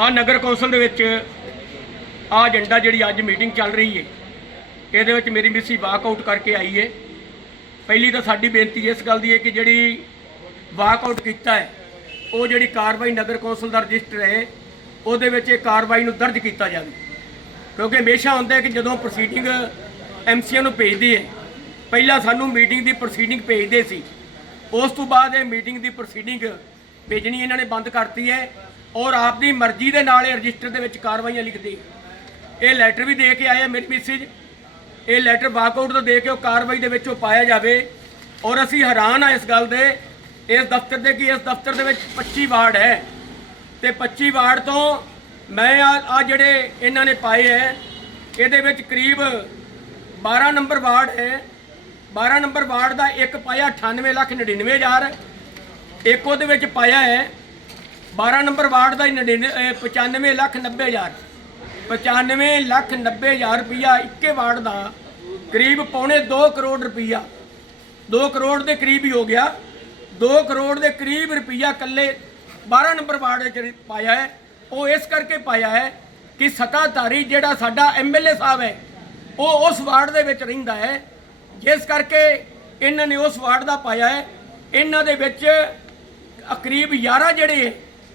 ਆ ਨਗਰ ਕੌਂਸਲ ਦੇ ਵਿੱਚ ਆ ਏਜੰਡਾ ਜਿਹੜੀ ਅੱਜ ਮੀਟਿੰਗ ਚੱਲ ਰਹੀ ਹੈ ਇਹਦੇ ਵਿੱਚ ਮੇਰੀ ਮਿਸੀ ਵਾਕਆਊਟ ਕਰਕੇ ਆਈ ਹੈ ਪਹਿਲੀ ਤਾਂ ਸਾਡੀ ਬੇਨਤੀ ਇਸ ਗੱਲ ਦੀ ਹੈ ਕਿ ਜਿਹੜੀ ਵਾਕਆਊਟ ਕੀਤਾ ਹੈ ਉਹ ਜਿਹੜੀ ਕਾਰਵਾਈ ਨਗਰ ਕੌਂਸਲ ਦਾ ਰਜਿਸਟਰ ਹੈ ਉਹਦੇ ਵਿੱਚ ਇਹ ਕਾਰਵਾਈ ਨੂੰ ਦਰਜ ਕੀਤਾ ਜਾਵੇ। ਕਿਉਂਕਿ ਹਮੇਸ਼ਾ ਹੁੰਦਾ ਹੈ ਕਿ ਜਦੋਂ ਪ੍ਰੋਸੀਡਿੰਗ ਐਮਸੀਏ ਨੂੰ ਭੇਜਦੀ ਹੈ ਪਹਿਲਾਂ ਸਾਨੂੰ ਮੀਟਿੰਗ ਦੀ ਪ੍ਰੋਸੀਡਿੰਗ ਭੇਜਦੇ ਸੀ। ਉਸ ਤੋਂ ਬਾਅਦ ਇਹ ਮੀਟਿੰਗ ਦੀ ਪ੍ਰੋਸੀਡਿੰਗ ਭੇਜਣੀ ਇਹਨਾਂ ਨੇ ਬੰਦ ਕਰਤੀ ਹੈ ਔਰ ਆਪਦੀ ਮਰਜ਼ੀ ਦੇ ਨਾਲ ਇਹ ਰਜਿਸਟਰ ਦੇ ਵਿੱਚ ਕਾਰਵਾਈਆਂ ਲਿਖਦੇ ਇਹ ਲੈਟਰ ਵੀ ਦੇ ਕੇ ਆਏ ਆ ਮੇਰੀ ਮੈਸੇਜ ਇਹ ਲੈਟਰ ਵਾਕਆਊਟ ਤੋਂ ਦੇ ਕੇ ਉਹ ਕਾਰਵਾਈ ਦੇ ਵਿੱਚ ਉਹ ਪਾਇਆ ਜਾਵੇ। ਔਰ ਅਸੀਂ ਹੈਰਾਨ ਆ ਇਸ ਗੱਲ ਦੇ, ਇਸ ਦਫ਼ਤਰ ਦੇ ਕਿ ਇਸ ਦਫ਼ਤਰ ਦੇ ਵਿੱਚ 25 ਵਾਰਡ ਹੈ। ਤੇ 25 ਵਾਰਡ ਤੋਂ ਮੈਂ ਆ ਜਿਹੜੇ ਇਹਨਾਂ ਨੇ ਪਾਏ ਹੈ, ਇਹਦੇ ਵਿੱਚ ਕਰੀਬ 12 ਨੰਬਰ ਵਾਰਡ ਹੈ। 12 ਨੰਬਰ ਵਾਰਡ ਦਾ ਇੱਕ ਪਾਇਆ 98 ਲੱਖ 99 ਹਜ਼ਾਰ। ਇੱਕ ਉਹਦੇ ਵਿੱਚ ਪਾਇਆ ਹੈ 12 ਨੰਬਰ ਵਾਰਡ ਦਾ ਹੀ 99 ਅਹ 95 ਲੱਖ 90 ਹਜ਼ਾਰ। 95 ਲੱਖ 90 ਹਜ਼ਾਰ ਰੁਪਈਆ ਇੱਕੇ ਵਾਰਡ ਦਾ, ਕਰੀਬ ਪੌਣੇ 2 ਕਰੋੜ ਰੁਪਈਆ। 2 ਕਰੋੜ ਦੇ ਕਰੀਬ ਹੀ ਹੋ ਗਿਆ। 2 ਕਰੋੜ ਦੇ ਕਰੀਬ ਰੁਪਈਆ ਕੱਲੇ 12 ਨੰਬਰ ਵਾਰਡ ਵਿੱਚ ਪਾਇਆ ਹੈ। ਉਹ ਇਸ ਕਰਕੇ ਪਾਇਆ ਹੈ ਕਿ ਸਤਾਧਾਰੀ ਜਿਹੜਾ ਸਾਡਾ ਐਮਐਲਏ ਸਾਹਿਬ ਹੈ, ਉਹ ਉਸ ਵਾਰਡ ਦੇ ਵਿੱਚ ਰਹਿੰਦਾ ਹੈ। ਜਿਸ ਕਰਕੇ ਇਹਨਾਂ ਨੇ ਉਸ ਵਾਰਡ ਦਾ ਪਾਇਆ ਹੈ। ਇਹਨਾਂ ਦੇ ਵਿੱਚ ਕਰੀਬ 11 ਜਿਹੜੇ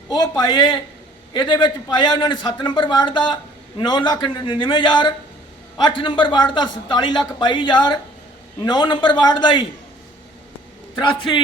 ਉਹ ਪਾਏ, ਇਹਦੇ ਵਿੱਚ ਪਾਇਆ ਉਹਨਾਂ ਨੇ 7 ਨੰਬਰ ਵਾਰਡ ਦਾ 9 ਲੱਖ 99 ਹਜ਼ਾਰ 8 ਨੰਬਰ ਵਾਰਡ ਦਾ 47 ਲੱਖ 22 ਹਜ਼ਾਰ 9 ਨੰਬਰ ਵਾਰਡ ਦਾ ਹੀ 83